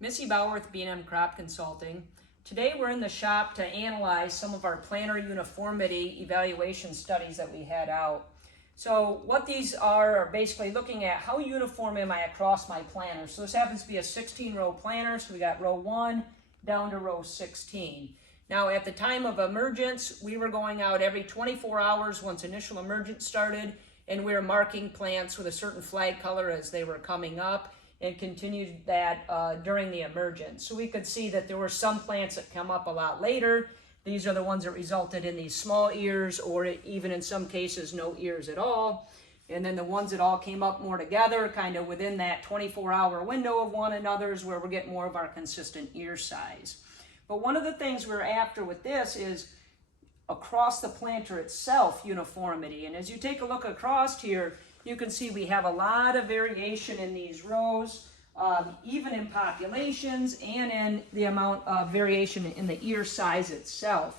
Missy with B&M Crop Consulting. Today we're in the shop to analyze some of our planter uniformity evaluation studies that we had out. So what these are basically looking at how uniform am I across my planter. So this happens to be a 16-row planter, so we got row 1 down to row 16. Now at the time of emergence, we were going out every 24 hours once initial emergence started, and we were marking plants with a certain flag color as they were coming up, and continued that during the emergence. So we could see that there were some plants that come up a lot later. These are the ones that resulted in these small ears, or even in some cases no ears at all. And then the ones that all came up more together, kind of within that 24-hour window of one another, is where we're getting more of our consistent ear size. But one of the things we're after with this is across the planter itself, uniformity. And as you take a look across here, you can see we have a lot of variation in these rows, even in populations and in the amount of variation in the ear size itself.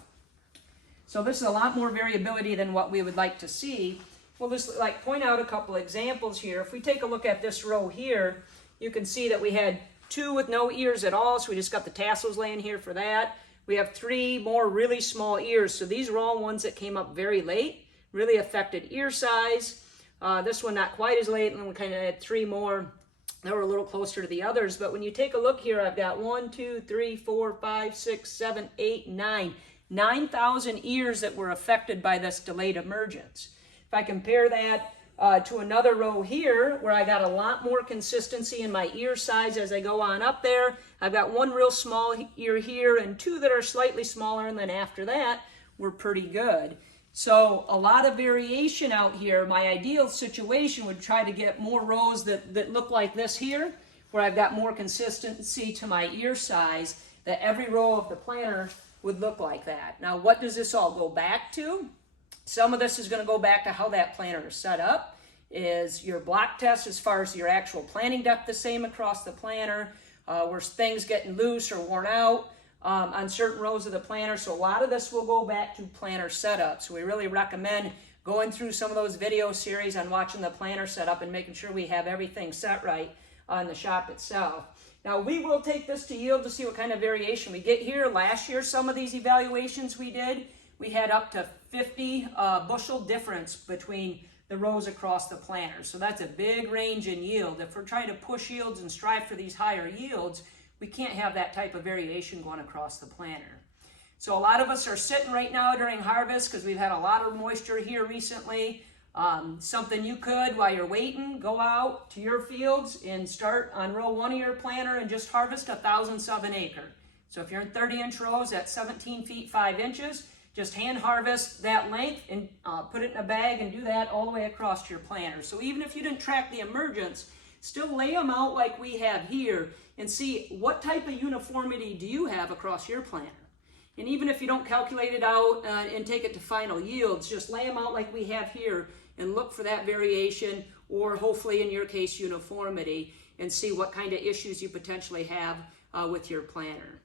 So this is a lot more variability than what we would like to see. We'll just point out a couple examples here. If we take a look at this row here, you can see that we had 2 with no ears at all, so we just got the tassels laying here for that. We have 3 more really small ears, so these are all ones that came up very late, really affected ear size. This one not quite as late, and we kind of had 3 more that were a little closer to the others. But when you take a look here, I've got 1, 2, 3, 4, 5, 6, 7, 8, 9. 9,000 ears that were affected by this delayed emergence. If I compare that to another row here, where I got a lot more consistency in my ear size as I go on up there, I've got 1 real small ear here and 2 that are slightly smaller, and then after that, we're pretty good. So a lot of variation out here. My ideal situation would try to get more rows that look like this here, where I've got more consistency to my ear size, that every row of the planter would look like that. Now, what does this all go back to? Some of this is going to go back to how that planter is set up. Is your block test as far as your actual planting depth the same across the planter? Were things getting loose or worn out on certain rows of the planter? So a lot of this will go back to planter setup. So we really recommend going through some of those video series on watching the planter setup and making sure we have everything set right on the shop itself. Now we will take this to yield to see what kind of variation we get here. Last year, some of these evaluations we did, we had up to 50 bushel difference between the rows across the planter. So that's a big range in yield. If we're trying to push yields and strive for these higher yields, we can't have that type of variation going across the planter. So a lot of us are sitting right now during harvest because we've had a lot of moisture here recently. Something you could, while you're waiting, go out to your fields and start on row 1 of your planter and just harvest 1,000 of an acre. So if you're in 30-inch rows at 17 feet 5 inches, just hand harvest that length and put it in a bag and do that all the way across to your planter. So even if you didn't track the emergence, still lay them out like we have here and see what type of uniformity do you have across your planter. And even if you don't calculate it out and take it to final yields, just lay them out like we have here and look for that variation, or hopefully in your case uniformity, and see what kind of issues you potentially have with your planter.